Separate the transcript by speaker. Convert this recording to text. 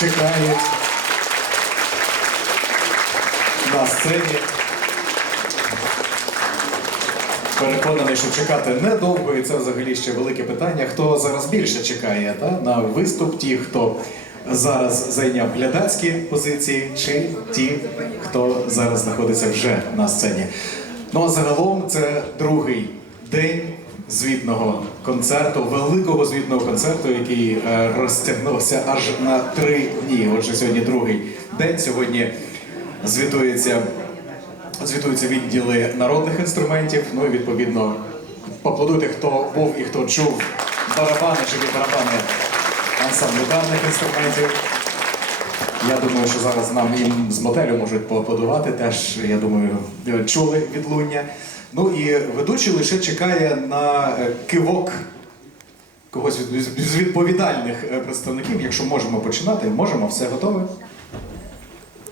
Speaker 1: чекають на сцені. Переконаний, що чекати недовго, і це взагалі ще велике питання. Хто зараз більше чекає та, на виступ? Ті, хто зараз зайняв глядацькі позиції, чи ті, хто зараз знаходиться вже на сцені. Ну а загалом це другий день звітного концерту, великого звітного концерту, який е, розтягнувся аж на три дні. Отже, сьогодні другий день. Сьогодні звітується звітуються відділи народних інструментів. Ну і відповідно поаплодуйте, хто був і хто чув барабани, живі барабани ансамблю ударних інструментів. Я думаю, що зараз нам їм з мотелю можуть поаплодувати. Теж я думаю, чули відлуння. Ну і ведучий лише чекає на е, кивок когось з відповідальних е, представників. Якщо можемо починати, можемо, все готове.